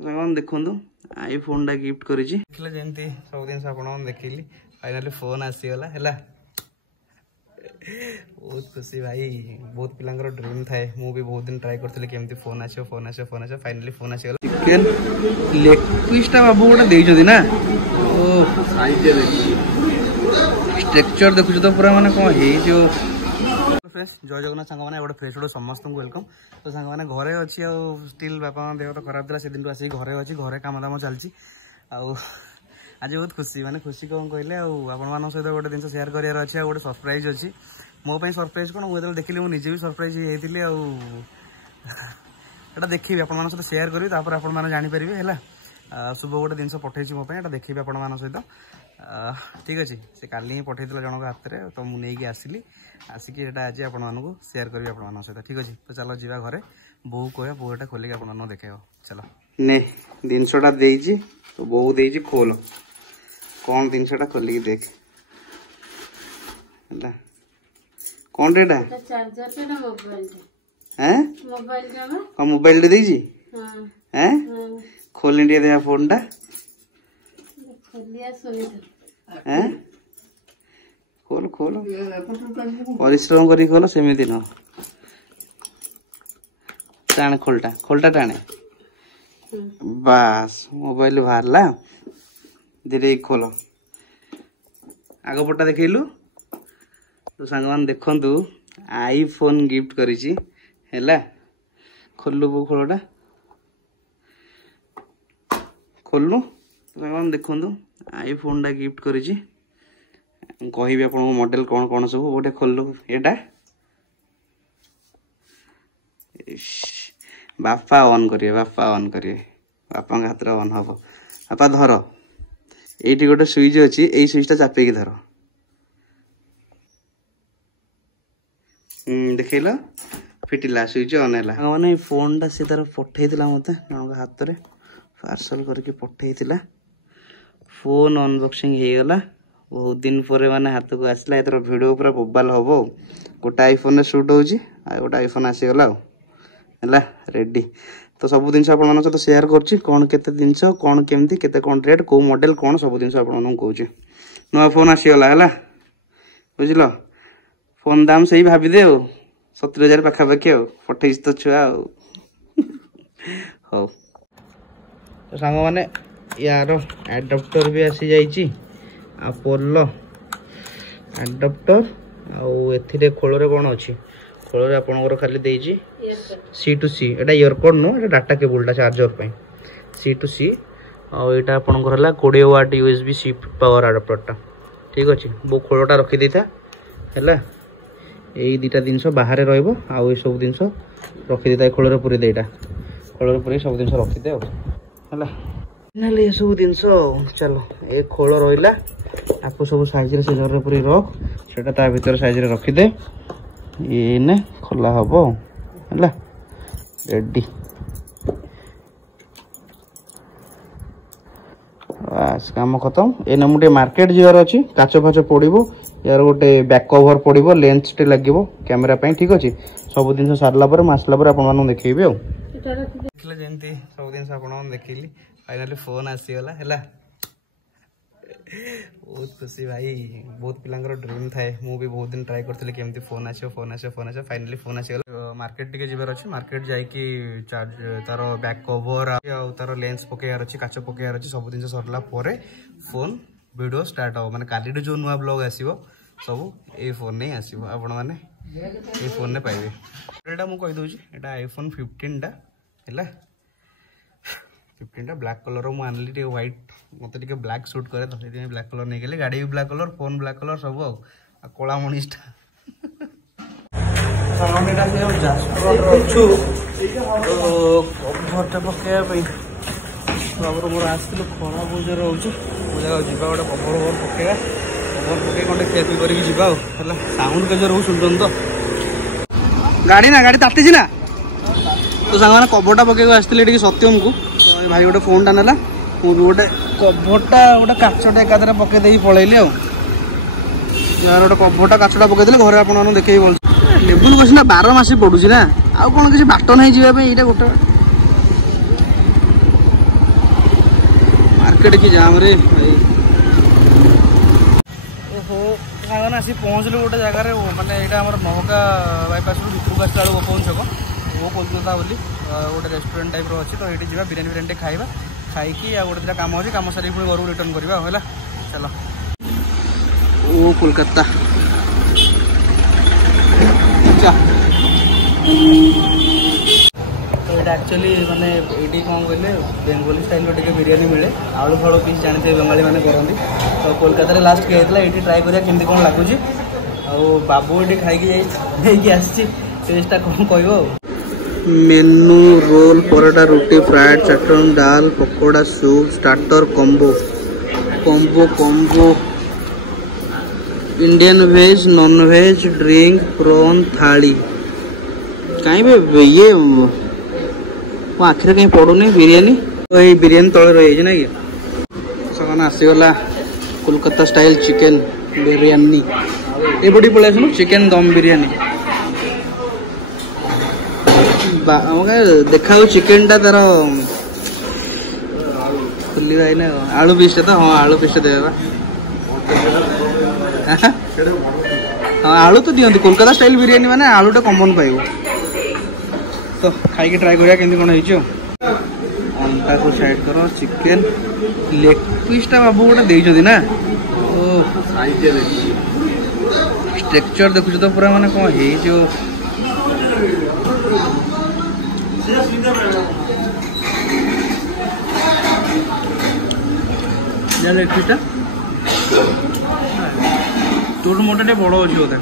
तो देखु आईफोन टा गिफ्ट करी जमी सब जिन आप देखिली फाइनाली फोन आसीगला है बहुत खुशी भाई बहुत पिलांकर ड्रीम थाए मु भी बहुत दिन ट्राई करथले केमती फोन आछो फाइनाली फोन आसीगला चिकन लेग पीसटा बाबू गोटे देइछथि ना ओ स्ट्रक्चर देखु तो पूरा माने कोन हे जो फ्रेंड्स जय जगन्नाथ सांग मैंने गोटे फ्रेश समस्त को वेलकम तो सांग मैंने घरे अच्छी स्टिल बापा देह तो खराब था से दिन आसिक घरे अच्छी घरे काम दाम चलती आज बहुत खुशी माने खुशी कौन कहले आपण सहित गोटे जिन सेयार करार अच्छे गोटे सरप्राइज अच्छी मो सरप्राइज कौन मुझे देखिली मुझे भी सरप्राइज होती एटा देखी आपण सहित सेयार करी आप जापर है शुभ गोटे जिन पठे मोपाई देखी आपण सहित ठीक अच्छे से काली ही पठे जनक हाथ में तो मुझे आसिली आसिक आज आपको सेयार करी आप सहित ठीक अच्छे तो चलो जी घरे बो कह बो एटा खोलिक आप देखे चलो ने जिनसटा देजी तो बो देजी खोल कौन जिनसटा खोलिक देख कौन रेटा मोबाइल देजी हैं खोलनी टे दे फोन टा खोल खोल परिश्रम करी खोल सेमती न टाणे खोलटा टाणे बास मोबाइल बाहरला धीरे खोल आग पटा देखलु तो सांग मान देखंतु आईफोन गिफ्ट करिछि हैला खोलु बो खोलटा खोलनु सांग मान देखंतु आईफोन टा गिफ्ट करिछि कहि आपन मॉडल कौन कौन सब गोटे खोलु एटा बापा ऑन करिए बापा हाथ रे ऑन हबो बापा धर एटी गोटे स्विच अछि एई स्विचटा चापे की धर देखैला फिटिला स्विच ऑन हैला माने फोन टा से तार पठैतिला मते हाथ रे पार्सल करके पठैतिला फोन अनबॉक्सिंग हे गला बहुत दिन पर माने हाथ को आसला एतर वीडियो पूरा बोबाल हबो गोटे आईफोन शूट होची आ गोटे आईफोन आसी गला हैला रेडी तो सब दिन आपण मन सहित शेयर करछि कोन केते दिन कोन केमती केते कोन रेट को मॉडल कोन सब दिन आपण मन कहूछि नवा फोन आसी गला हैला बुझलो फोन दाम सही भाबी दे 70,000 पाखा पाखी पठैस तो छुआ हो तो सांग माने यार एडाप्टर भी आसी जाइछि अपोलो एडाप्टर आउ एथिरे खोलरे कोन अछि खोलरे आपनकर खाली देइछि सी to C Etah इयरकॉर्ड no Etah data cable टा चार्जर पे सी टू सी आउ एटा आपनकर हला 20 वाट यूएसबी सी पावर एडाप्टर टा ठीक अछि बो खोलटा रखि देता हला एई दिटा दिनसो बाहर रहइबो आउ ए सब दिनसो रखि देता खोलरे पुरी देटा खोलरे पुरी सब दिनसो रखि दे हला नाले ये सब दिनसो चलो ए खोल रहिला आपको सब साइज रे से जरे पुरी रख सेटा ता भीतर साइज रे रखि दे ये ने खोला हबो हला रेडी बस काम खत्म ए नमुटे मार्केट जियर अछि काचो फाचो पडिबो यार गोटे बैक कवर पडिबो लेंस टे लागिबो कैमरा पई ठीक अछि सब दिन सारला पर मासला पर आपन मानु देखैबे देखले जेंती सब दिन आपन देखिली फाइनाली फोन आसीगला है बहुत खुशी भाई बहुत पिलांकर ड्रीम थाए मु भी बहुत दिन ट्राई करथले केमती फोन आछो फाइनाली फोन आसीगला मार्केट टिके जिबार अछि मार्केट जाई कि चार्ज तार बैक कवर आ तार लेंस पकेयार अछि काचो पकेयार अछि सब दिन सरला परे फोन वीडियो स्टार्ट हो माने काली जो नुवा ब्लॉग आसीबो सब ए फोन नै आसीबो आपण माने ए फोन ने पाइबे एटा मु कहि दोछि एटा आईफोन 15 टा हैला 15 टा ब्लैक कलर मु आनली टे व्हाइट मते टे ब्लैक सूट करे तो सेति ब्लैक कलर नै गेले गाड़ी भी black colour phone black colour सब आ कोला मनिष्ठा सामनेटा से जास्पर रछु तो कभरटा पके पई बाबर मोर आस्तिलो खरा बुजर होउछ बुझा जिबा गोटे कभर पकेगा कभर पके कोटे खेती करी जिबा हला साउंड के जरो सुनदन तो गाड़ी ना गाड़ी ताती छी ना तो सांग माने कभरटा पके आस्तिले टिके सत्यम को भाई गोटे फोन टा नेला गोटे कभरटा गोटे काचटा एकादरे पके देई पळैली यार गोटे कभरटा काचटा पके देले घरे आपण देखै बोल लेबुल बसिना 12 मास पडुची ना आ कोन किछि बाट नै जिबा पे एटा गोटे मार्केट की जाम रे भाई। ओहो सागन आसी पहुँचलु गोटे जगार माने यहाँ आम नौका बाईपास भितर आसला बेलू गोपवन छक वो कोलकाता बोली गोटे रेस्टोरेंट टाइप अच्छी तो ये जा बिरियानी बिरियानी खाଇବା खाई आ गोटे दुटा कम अच्छी कम सारी पुणी घर रिटर्न करवा है चलो। ओ कोलकाता तो ये एक्चुअली माने ये कौन कहले बेंगली स्टाइल टे बिरियानी मिले आलू फल पीस जानते बंगाली मैंने करती तो कोलकाता लास्ट किए ये ट्राए करा केमती कौन लगुच बाबू ये खाई आसी टेस्टा कौन कह मेनू रोल पराठा रोटी फ्राइड चटन दाल pakora soup starter combo combo combo Indian veg non veg drink prawn thali कहीं भी ये आखिर कहीं पड़ूनी बिरियानी तो ये बिरियानी तले रही ना कि सकान आसीगला कोलकाता स्टाइल चिकेन बिरियानी ये बड़ी पड़े चिकेन दम बिरियानी देखा चिकेन टा तार खुली ना आलू पीस तो हाँ आलू पीस देवा हाँ आलू तो दिखती कोलकाता स्टाइल बिरियानी माने आलूटा कमन पाइब तो खाई ट्राए करा केमती कौन हो अंडा को साइड कर चिकेन लेग पीसटा बाबू गोटे देती ना ओ स्ट्रक्चर देखुच तो पूरा माने कौन हो लेग पीसटा तोर मोटा बड़ अच्छी बोधे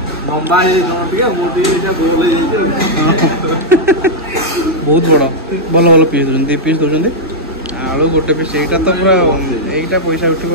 बहुत बड़ भल भल पीस दूसरी 2 पीस दूसरी आलू गोटे पीस यहीटा तो पूरा यहीटा पैसा उठो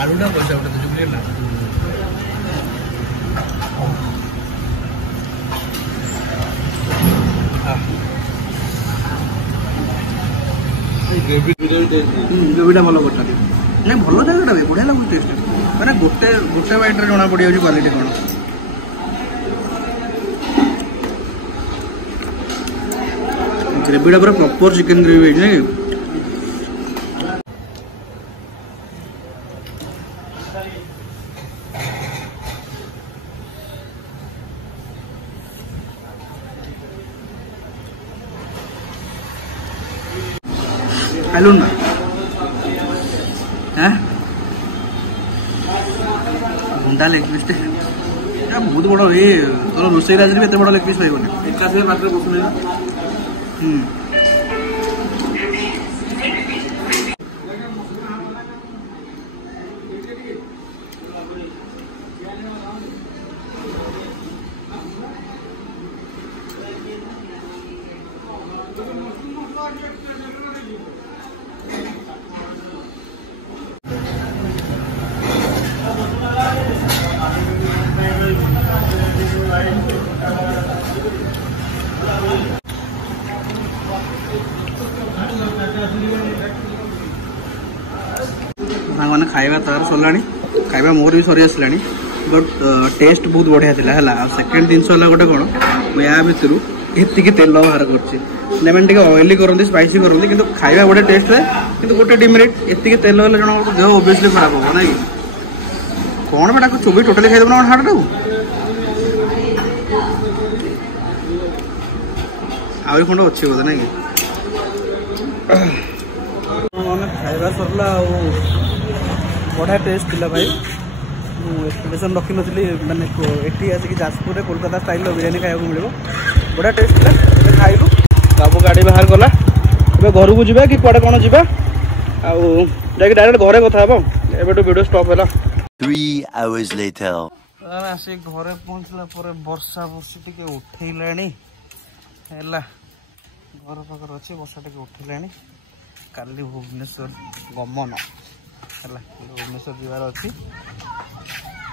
आलूटा पैसा उठे तो बुझे ना ग्रेवीटा भल कर नहीं भल जगह बढ़िया लगुच टेस्ट मैंने गोटे गोटे बाइट्रे जना पड़ जाऊँ क्वालिटी कौन ग्रेवीटा पूरा प्रॉपर चिकेन ग्रेवी है खाइलुन ना हाँ गुंडा लेग पीस बहुत बड़ ये तो रोसई राज भी बड़ लेग पीस पाइबनी मैंने खाଇବା तार सरला खाଇବା मोर भी सरी आसला बट टेस्ट बहुत बढ़िया है सेकेंड जिन गोटे कौन या भितर ये तेल बाहर कर ऑयली करती स्पाइसी करती कि खाଇବା बढ़िया टेस्ट है कि गोटे डिमेरिट ये तेल है जन देह ओबियसली खराब होगा ना कि कौन बेटा चुबी टोटाली खाईदेव ना हार्ट टाक आहरी खंड अच्छी बोधे ना कि खाଇବା सरला बढ़िया टेस्ट थिला भाई एक्सपेक्टेशन रखी नी मैंने ये आसिक जाजपुर कोलकाता स्टाइल बिरियानी खाया मिले बढ़िया टेस्ट था खाइलु बाबू गाड़ी बाहर गला घर को जा कि कड़े कौन जा डायरेक्ट घरे कथा एबेटू वीडियो स्टॉप है 3 hours later आसिक घरे पहुँचला वर्षा वर्षी टी उठेलानी है घर पाखर अच्छी वर्षा टी उठेला काली भुवनेश्वर गमन है भुवनेश्वर जीवार अच्छी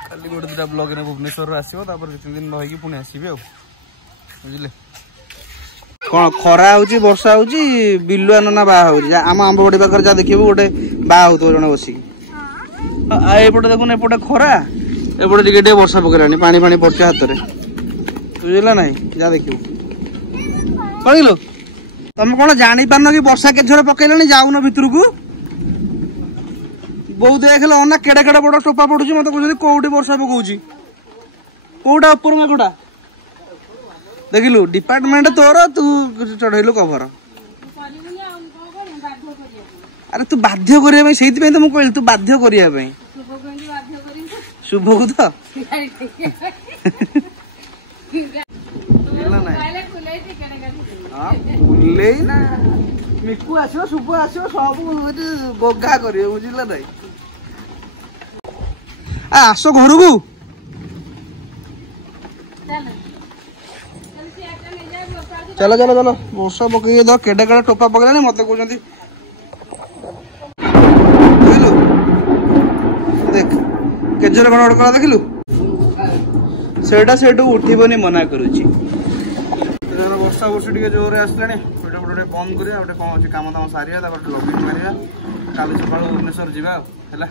काली गोटे 2टा ब्लॉग भुवनेश्वर आसो 2-3 दिन रही पुणी आसबि। ବୁଝିଲେ କଣ ଖରା ହଉଛି ବର୍ଷା ହଉଛି ବିଲୁଆ ନନା ବାହା ହଉଛି ଆମ ଆମ୍ବ ବଡି ପାଖରେ ଯାହା ଦେଖିବୁ ଗୋଟେ ବାହା ହଉଥିବ ଜଣେ ବସିକି ଏପଟେ ଦେଖୁନ ଏପଟେ ଖରା ଏପଟେ ଟିକେ ଟିକେ ବର୍ଷା ପକେଇଲାଣି ପାଣି ପାଣି ପଡୁଛି ହାତରେ ବୁଝିଲା ନାଇଁ ଯାହା ଦେଖିବୁ କହିଲୁ ତମେ କଣ ଜାଣିପାରୁନ କି ବର୍ଷା କେତେ ଝର ପକେଇଲାଣି ଯାଉନ ଭିତରକୁ ବୋଉ ଦେଖିଲ ଅନା କେଡେ କେଡେ ବଡ ଟୋପା ପଡୁଛି ମତେ କହୁଛନ୍ତି କୋଉଠି ବର୍ଷା ପକଉଛି କୋଉଟା ଉପର କୋଉଟା ଦେଖିଲୁ डिपार्टमेंट तोर तू चढ़ेलु कभर अरे तू बाध्य करने से तो मुझे कहली तू बाध्य करने शुभ को तो मिकु आसो शुभ आसो सब बगा कर बुझला ना आस घर को चलो चलो चलो वर्षा पकई दो केडे केडे टोपा पकड़ा मत कहते देख केजर कौन गोटे कला देखिलु से उठबनी मना करुच्ची वर्षा वर्ष टे जोर आसला गोटे बंद करा गोटे कौन अच्छे कम दाम सारिया लगिन मारिया काली सकाल भुवनेश्वर जावा है।